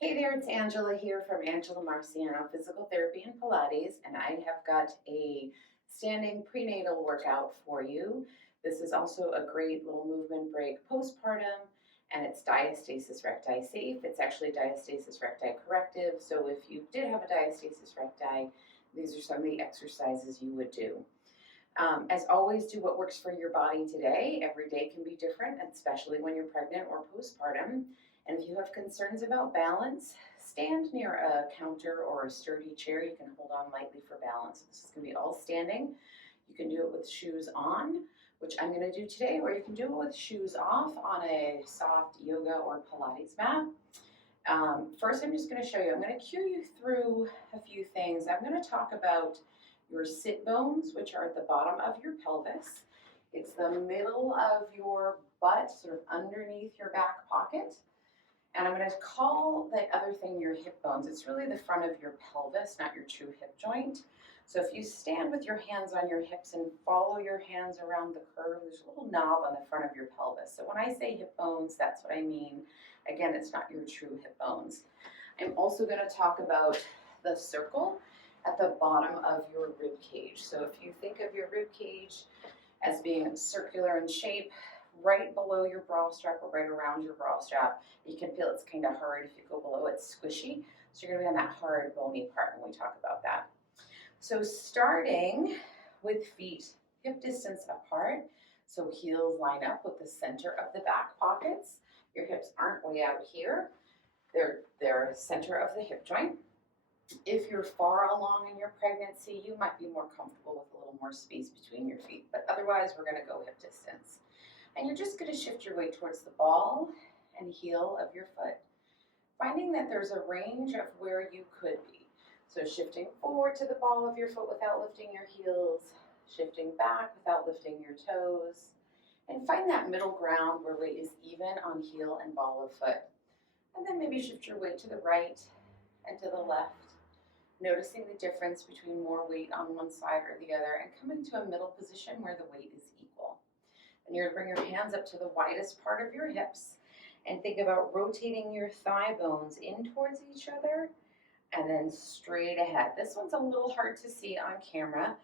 Hey there, it's Angela here from Angela Marciano Physical Therapy and Pilates, and I have got a standing prenatal workout for you. This is also a great little movement break postpartum, and it's Diastasis Recti safe. It's actually Diastasis Recti corrective, so if you did have a Diastasis Recti, these are some of the exercises you would do. As always, do what works for your body today. Every day can be different, especially when you're pregnant or postpartum. And if you have concerns about balance, stand near a counter or a sturdy chair. You can hold on lightly for balance. This is going to be all standing. You can do it with shoes on, which I'm going to do today, or you can do it with shoes off on a soft yoga or Pilates mat. First, I'm just going to show you. I'm going to cue you through a few things. I'm going to talk about your sit bones, which are at the bottom of your pelvis. It's the middle of your butt, sort of underneath your back pocket. And I'm going to call the other thing your hip bones. It's really the front of your pelvis, not your true hip joint. So if you stand with your hands on your hips and follow your hands around the curve, there's a little knob on the front of your pelvis. So when I say hip bones, that's what I mean. Again, it's not your true hip bones. I'm also going to talk about the circle at the bottom of your rib cage. So if you think of your rib cage as being circular in shape, right below your bra strap or right around your bra strap, you can feel it's kind of hard. If you go below, it's squishy. So you're going to be on that hard, bony part when we talk about that. So starting with feet hip distance apart, so heels line up with the center of the back pockets. Your hips aren't way out here. They're center of the hip joint. If you're far along in your pregnancy, you might be more comfortable with a little more space between your feet, but otherwise we're going to go hip distance. And you're just going to shift your weight towards the ball and heel of your foot, finding that there's a range of where you could be. So shifting forward to the ball of your foot without lifting your heels, shifting back without lifting your toes, and find that middle ground where weight is even on heel and ball of foot. And then maybe shift your weight to the right and to the left, noticing the difference between more weight on one side or the other, and coming to a middle position where the weight is equal. And you're going to bring your hands up to the widest part of your hips and think about rotating your thigh bones in towards each other and then straight ahead. This one's a little hard to see on camera.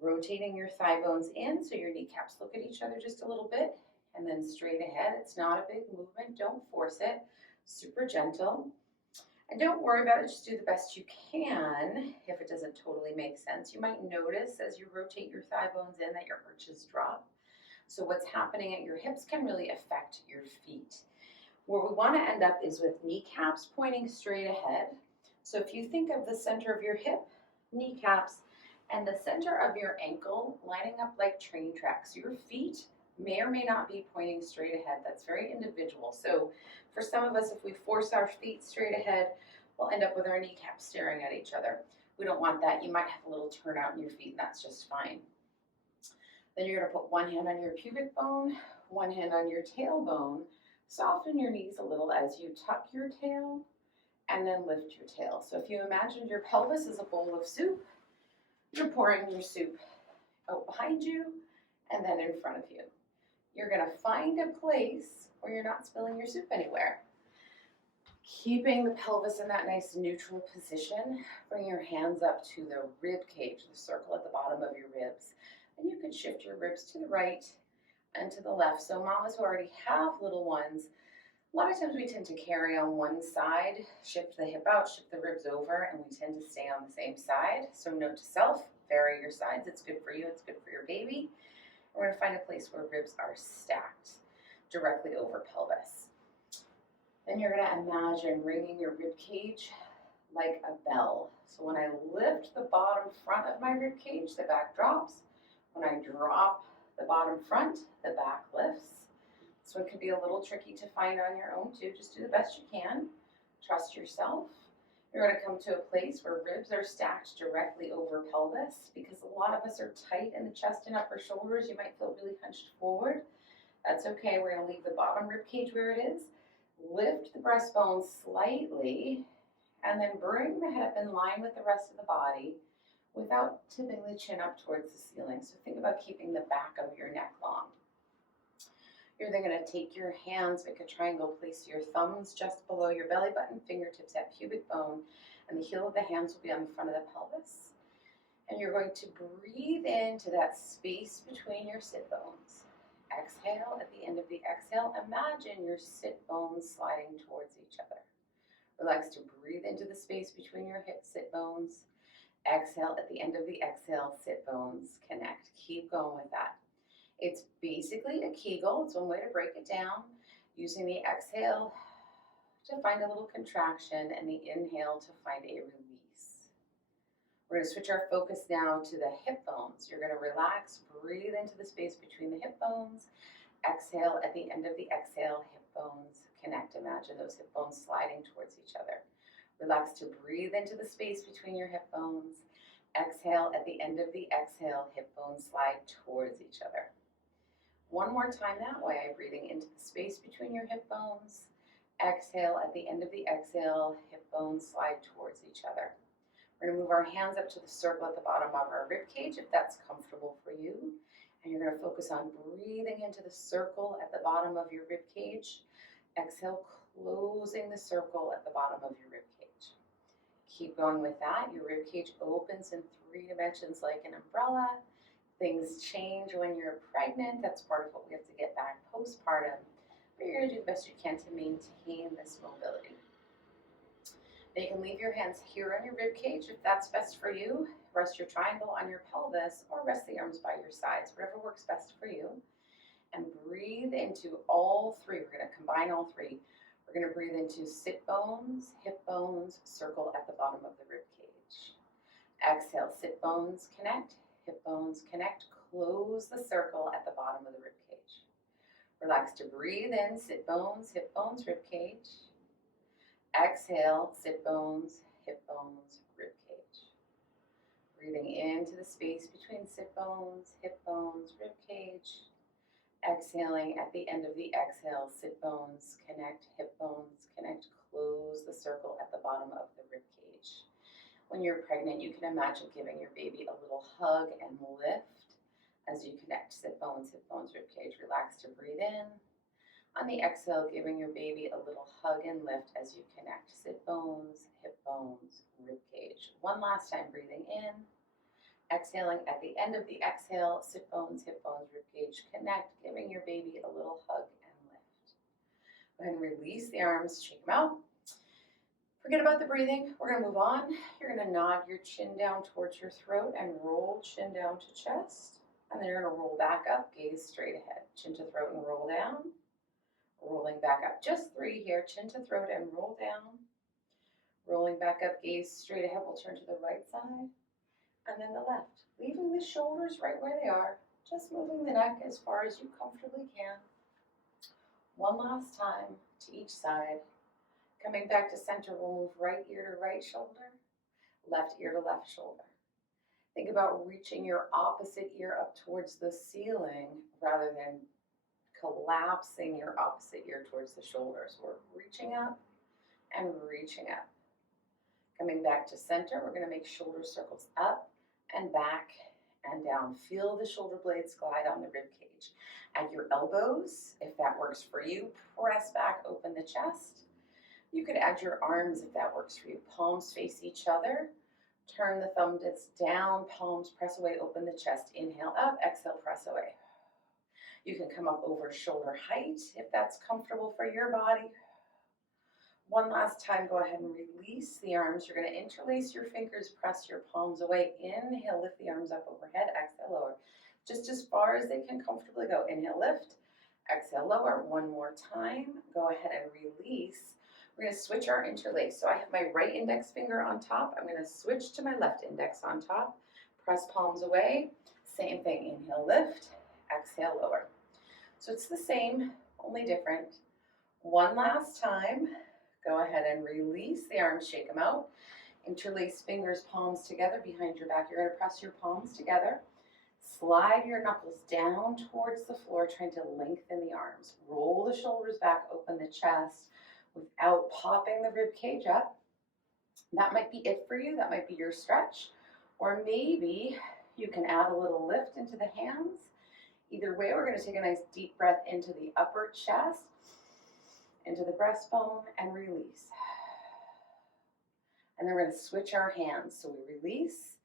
Rotating your thigh bones in so your kneecaps look at each other just a little bit and then straight ahead. It's not a big movement. Don't force it. Super gentle. And don't worry about it, just do the best you can. If it doesn't totally make sense, you might notice as you rotate your thigh bones in that your arches drop. So what's happening at your hips can really affect your feet. Where we want to end up is with kneecaps pointing straight ahead. So if you think of the center of your hip, kneecaps, and the center of your ankle lining up like train tracks, your feet may or may not be pointing straight ahead. That's very individual. So for some of us, if we force our feet straight ahead, we'll end up with our kneecaps staring at each other. We don't want that. You might have a little turnout in your feet, and that's just fine. Then you're going to put one hand on your pubic bone, one hand on your tailbone. Soften your knees a little as you tuck your tail and then lift your tail. So if you imagined your pelvis as a bowl of soup, you're pouring your soup out behind you and then in front of you. You're going to find a place where you're not spilling your soup anywhere. Keeping the pelvis in that nice neutral position, bring your hands up to the rib cage, the circle at the bottom of your ribs. And you can shift your ribs to the right and to the left. So mamas who already have little ones, a lot of times we tend to carry on one side, shift the hip out, shift the ribs over, and we tend to stay on the same side. So note to self, vary your sides. It's good for you, it's good for your baby. We're going to find a place where ribs are stacked directly over pelvis. Then you're going to imagine ringing your rib cage like a bell. So when I lift the bottom front of my rib cage, the back drops. When I drop the bottom front, the back lifts. This one could be a little tricky to find on your own too. Just do the best you can. Trust yourself. You're going to come to a place where ribs are stacked directly over pelvis, because a lot of us are tight in the chest and upper shoulders. You might feel really hunched forward. That's okay. We're going to leave the bottom rib cage where it is. Lift the breastbone slightly and then bring the head up in line with the rest of the body without tipping the chin up towards the ceiling. So think about keeping the back of your neck long. You're then going to take your hands, make a triangle, place your thumbs just below your belly button, fingertips at pubic bone, and the heel of the hands will be on the front of the pelvis. And you're going to breathe into that space between your sit bones. Exhale. At the end of the exhale, imagine your sit bones sliding towards each other. Relax to breathe into the space between your hip sit bones. Exhale. At the end of the exhale, sit bones connect. Keep going with that. It's basically a Kegel. It's one way to break it down. Using the exhale to find a little contraction and the inhale to find a release. We're going to switch our focus now to the hip bones. You're going to relax, breathe into the space between the hip bones. Exhale. At the end of the exhale, hip bones connect. Imagine those hip bones sliding towards each other. Relax to breathe into the space between your hip bones. Exhale. At the end of the exhale, hip bones slide towards each other. One more time that way, breathing into the space between your hip bones. Exhale. At the end of the exhale, hip bones slide towards each other. We're going to move our hands up to the circle at the bottom of our rib cage if that's comfortable for you. And you're going to focus on breathing into the circle at the bottom of your rib cage. Exhale, closing the circle at the bottom of your rib cage. Keep going with that. Your rib cage opens in 3 dimensions like an umbrella. Things change when you're pregnant. That's part of what we have to get back postpartum. But you're going to do the best you can to maintain this mobility. Now you can leave your hands here on your rib cage if that's best for you. Rest your triangle on your pelvis or rest the arms by your sides, whatever works best for you. And breathe into all 3. We're going to combine all 3. We're going to breathe into sit bones, hip bones, circle at the bottom of the rib cage. Exhale, sit bones connect, hip bones connect, close the circle at the bottom of the rib cage. Relax to breathe in, sit bones, hip bones, rib cage. Exhale, sit bones, hip bones, rib cage. Breathing into the space between sit bones, hip bones, rib cage. Exhaling at the end of the exhale, sit bones connect, hip bones connect, close the circle at the bottom of the rib cage. When you're pregnant, you can imagine giving your baby a little hug and lift as you connect sit bones, rib cage. Relax to breathe in. On the exhale, giving your baby a little hug and lift as you connect sit bones, hip bones, rib cage. One last time, breathing in. Exhaling at the end of the exhale, sit bones, hip bones, rib cage, connect, giving your baby a little hug and lift. Go ahead and release the arms, shake them out. Forget about the breathing. We're going to move on. You're going to nod your chin down towards your throat and roll chin down to chest. And then you're going to roll back up, gaze straight ahead. Chin to throat and roll down. Rolling back up. Just 3 here. Chin to throat and roll down. Rolling back up, gaze straight ahead. We'll turn to the right side. And then the left. Leaving the shoulders right where they are. Just moving the neck as far as you comfortably can. One last time to each side. Coming back to center, we'll move right ear to right shoulder, left ear to left shoulder. Think about reaching your opposite ear up towards the ceiling rather than collapsing your opposite ear towards the shoulders. We're reaching up and reaching up. Coming back to center, we're going to make shoulder circles up and back and down. Feel the shoulder blades glide on the rib cage. At your elbows, if that works for you, press back, open the chest. You could add your arms if that works for you. Palms face each other. Turn the thumb disc down, palms press away, open the chest. Inhale up, exhale, press away. You can come up over shoulder height if that's comfortable for your body. One last time, go ahead and release the arms. You're going to interlace your fingers, press your palms away. Inhale, lift the arms up overhead, exhale, lower. Just as far as they can comfortably go. Inhale, lift, exhale, lower. One more time, go ahead and release. We're going to switch our interlace. So I have my right index finger on top. I'm going to switch to my left index on top. Press palms away. Same thing. Inhale, lift. Exhale, lower. So it's the same, only different. One last time. Go ahead and release the arms. Shake them out. Interlace fingers, palms together behind your back. You're going to press your palms together. Slide your knuckles down towards the floor, trying to lengthen the arms. Roll the shoulders back, open the chest, without popping the rib cage up. That might be it for you. That might be your stretch. Or maybe you can add a little lift into the hands. Either way, we're going to take a nice deep breath into the upper chest, into the breastbone, and release. And then we're going to switch our hands. So we release.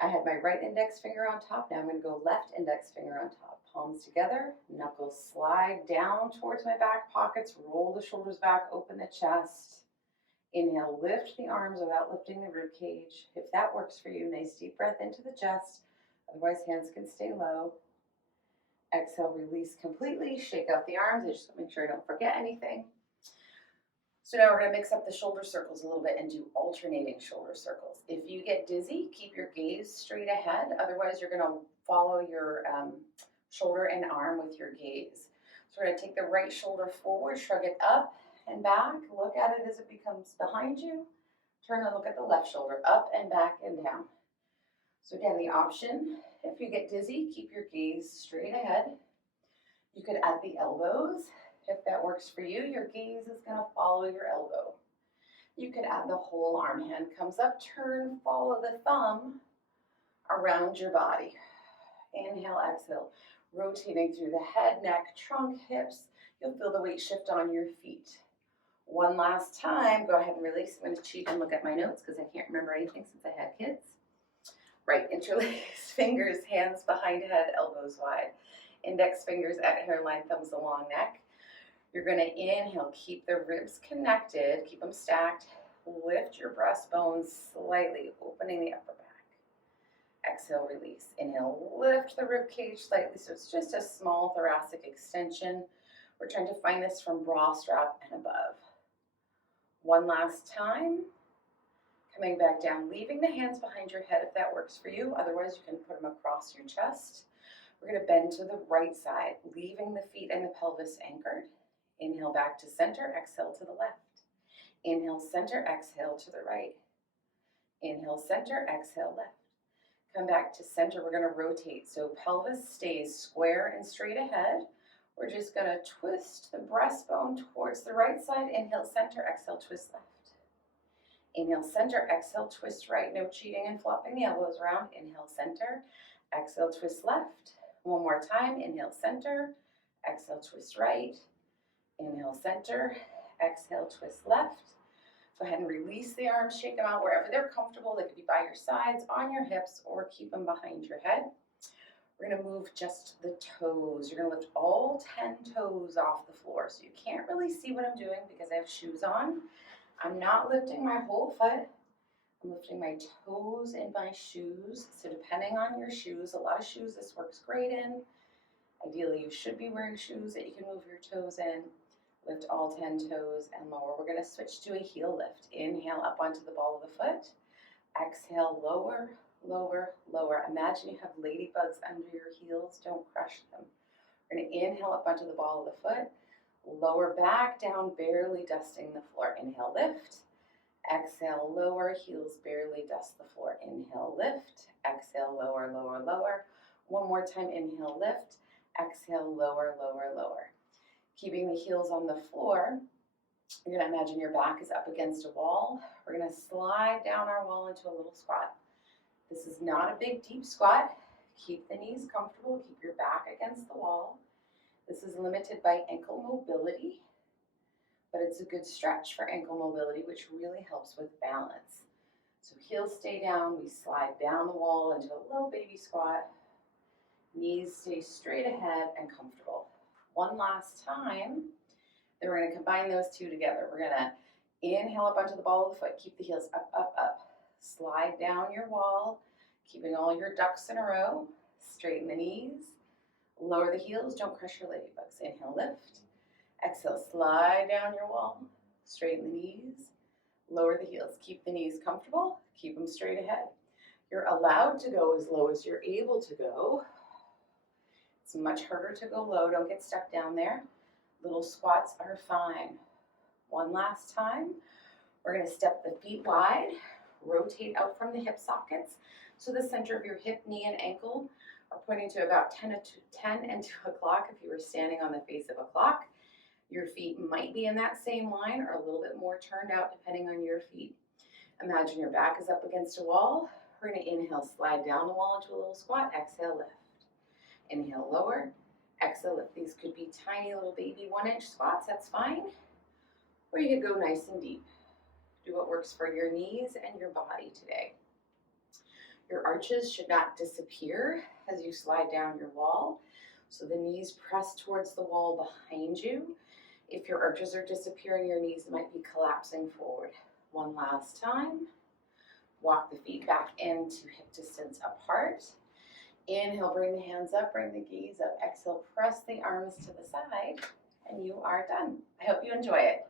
I had my right index finger on top. Now I'm going to go left index finger on top. Palms together, knuckles slide down towards my back pockets, roll the shoulders back, open the chest. Inhale, lift the arms without lifting the rib cage. If that works for you, nice deep breath into the chest. Otherwise, hands can stay low. Exhale, release completely. Shake out the arms. I just want to make sure I don't forget anything. So now we're going to mix up the shoulder circles a little bit and do alternating shoulder circles. If you get dizzy, keep your gaze straight ahead. Otherwise, you're going to follow your shoulder and arm with your gaze. So we're going to take the right shoulder forward, shrug it up and back. Look at it as it becomes behind you. Turn and look at the left shoulder, up and back and down. So again, the option, if you get dizzy, keep your gaze straight ahead. You could add the elbows. If that works for you, your gaze is going to follow your elbow. You could add the whole arm. Hand comes up, turn, follow the thumb around your body. Inhale, exhale, rotating through the head, neck, trunk, hips. You'll feel the weight shift on your feet. One last time, go ahead and release. I'm going to cheat and look at my notes because I can't remember anything since I had kids. Right, interlace fingers, hands behind head, elbows wide. Index fingers at hairline, thumbs along neck. You're going to inhale, keep the ribs connected, keep them stacked. Lift your breastbones slightly, opening the upper back. Exhale, release. Inhale, lift the rib cage slightly, so it's just a small thoracic extension. We're trying to find this from bra strap and above. One last time. Coming back down, leaving the hands behind your head if that works for you. Otherwise, you can put them across your chest. We're going to bend to the right side, leaving the feet and the pelvis anchored. Inhale back to center, exhale to the left. Inhale, center, exhale to the right. Inhale, center, exhale, left. Come back to center, we're going to rotate. So pelvis stays square and straight ahead. We're just going to twist the breastbone towards the right side. Inhale, center, exhale, twist left. Inhale, center, exhale, twist right. No cheating and flopping the elbows around. Inhale, center, exhale, twist left. One more time. Inhale, center, exhale, twist right. Inhale, center, exhale, twist left. Go ahead and release the arms, shake them out wherever they're comfortable. They could be by your sides, on your hips, or keep them behind your head. We're going to move just the toes. You're going to lift all 10 toes off the floor. So you can't really see what I'm doing because I have shoes on. I'm not lifting my whole foot. I'm lifting my toes in my shoes. So depending on your shoes, a lot of shoes this works great in. Ideally, you should be wearing shoes that you can move your toes in. Lift all 10 toes and lower. We're going to switch to a heel lift. Inhale up onto the ball of the foot. Exhale, lower, lower, lower. Imagine you have ladybugs under your heels. Don't crush them. We're going to inhale up onto the ball of the foot. Lower back down, barely dusting the floor. Inhale, lift. Exhale, lower. Heels barely dust the floor. Inhale, lift. Exhale, lower, lower, lower. One more time. Inhale, lift. Exhale, lower, lower, lower. Keeping the heels on the floor, you're going to imagine your back is up against a wall. We're going to slide down our wall into a little squat. This is not a big, deep squat. Keep the knees comfortable. Keep your back against the wall. This is limited by ankle mobility, but it's a good stretch for ankle mobility, which really helps with balance. So heels stay down. We slide down the wall into a little baby squat. Knees stay straight ahead and comfortable. One last time. Then we're going to combine those two together. We're going to inhale up onto the ball of the foot. Keep the heels up, up, up. Slide down your wall, keeping all your ducks in a row. Straighten the knees. Lower the heels. Don't crush your ladybugs. Inhale, lift. Exhale, slide down your wall. Straighten the knees. Lower the heels. Keep the knees comfortable. Keep them straight ahead. You're allowed to go as low as you're able to go. It's much harder to go low. Don't get stuck down there. Little squats are fine. One last time. We're going to step the feet wide. Rotate out from the hip sockets. So the center of your hip, knee, and ankle are pointing to about 10 and 2 o'clock if you were standing on the face of a clock. Your feet might be in that same line or a little bit more turned out depending on your feet. Imagine your back is up against a wall. We're going to inhale, slide down the wall into a little squat. Exhale, lift. Inhale, lower. Exhale, lift. These could be tiny little baby 1-inch squats, that's fine. Or you could go nice and deep. Do what works for your knees and your body today. Your arches should not disappear as you slide down your wall. So the knees press towards the wall behind you. If your arches are disappearing, your knees might be collapsing forward. One last time. Walk the feet back into hip distance apart. Inhale, bring the hands up, bring the gaze up. Exhale, press the arms to the side, and you are done. I hope you enjoy it.